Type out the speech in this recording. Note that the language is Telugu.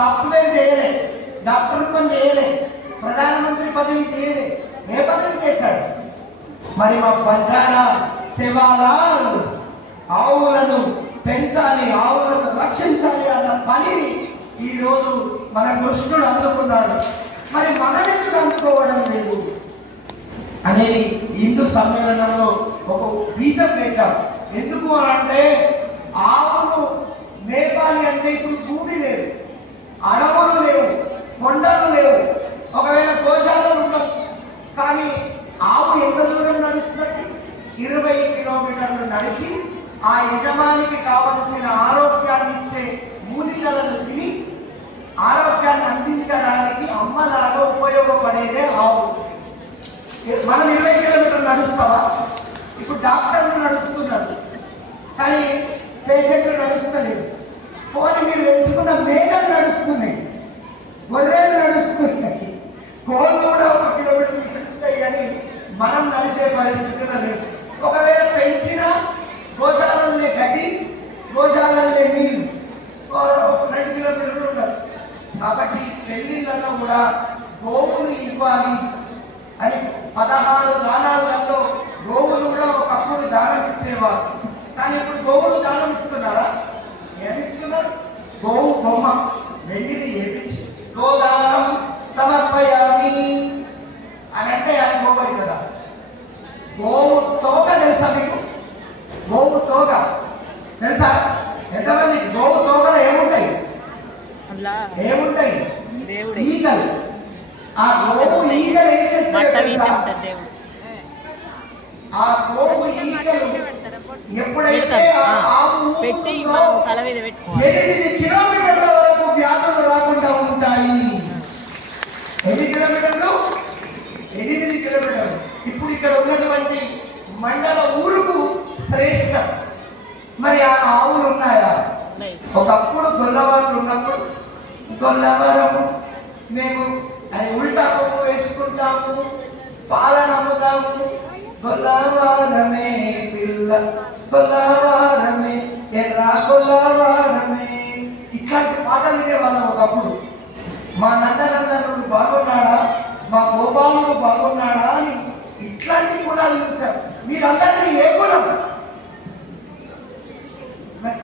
సాఫ్ట్వేర్ చేయలే, డాక్టర్ పని చేయలే, ప్రధానమంత్రి పదవి చేయలే, ఏ పదవి చేశాడు? మరి మా బంజారా సేవాలాల్ ఆవులను పెంచాలి, ఆవులను రక్షించాలి అన్న పనిని ఈరోజు మన కృష్ణుడు అందుకున్నాడు. మరి మనం ఎందుకు అందుకోవడం లేదు అనేది హిందూ సమ్మేళనంలో ఒక బీజం వేద్దాం. ఎందుకు అని అంటే ఆవును మేపాలి అంటే ఇప్పుడు భూమి లేదు, అడవులు లేవు, కొండలు లేవు, ఒకవేళ గోశాలలు ఉండొచ్చు, కానీ ఆవు ఎంత దూరం నడుస్తుంది? 20 కిలోమీటర్లు నడిచి ఆ యజమానికి కావలసిన ఆరోగ్యాన్ని ఇచ్చే మూలికలను తిని ఆరోగ్యాన్ని అందించడానికి అమ్మలాగా ఉపయోగపడేదే ఆవు. మనం 20 కిలోమీటర్లు నడుస్తావా? ఇప్పుడు డాక్టర్లు నడుస్తున్నారు కానీ పేషెంట్లు నడుస్తలేదు. పోనీ మీరు ఎంచుకున్న మేకలు నడుస్తున్నాయి, గొర్రెలు నడుస్తున్నాయి, కోళ్ళు కూడా 1 కిలోమీటర్ నడుస్తాయి, కానీ మనం నడిచే పరిస్థితుల్లో లేదు. ఒకవేళ పెంచిన గోశాలనే గడ్డి, గోశాలనే నీళ్ళు 2 కిలోమీటర్లు ఉండొచ్చు. కాబట్టి పెళ్లిళ్ళలో కూడా గోవులు ఇవ్వాలి అని 16 దానాలలో గోవులు కూడా ఒకప్పుడు దానం ఇచ్చేవారు. కానీ ఇప్పుడు గోవులు దానం ఇస్తున్నారా? ఏమిస్తున్నారు? గోవు బొమ్మ వెండిది ఏపించి గోదానం సమర్పయామి అని అంటే అది గోవు కదా. గోవు తోక తెలుసా మీకు? గోవు తోక తెలుసా? ఎంతమంది గోవు తోకలో ఏముంటాయి? ఈగలు. ఆ గోవు ఈగలు ఏం చేస్తాయి? ఆ గోవు ఈగలు ఎప్పుడైతే ఆవు 8 కిలోమీటర్ల వరకు వ్యాధులు రాకుండా ఉంటాయి. 8 కిలోమీటర్లు, 8 కిలోమీటర్లు. ఇప్పుడు ఇక్కడ ఉన్నటువంటి మండల ఊరుకు శ్రేష్ట. మరి ఆ ఆవులు ఉన్నాయా? ఒకప్పుడు గొల్లవాళ్ళు ఉన్నప్పుడు గొల్లవరము మేము అది ఉల్టా కొమ్ము వేసుకుంటాము, పాలన అమ్ముతాము, గొల్లవారమే పిల్ల గొల్లవారమే ఎర్రా గొల్లవారమే, ఇట్లాంటి పాటలు వినేవాళ్ళం ఒకప్పుడు. మా నందనందనుడు బాగున్నాడా, మా గోపాలుడు బాగున్నాడా అని ఇట్లాంటి కులాలు చూసాం. మీరందరినీ ఏ కులం?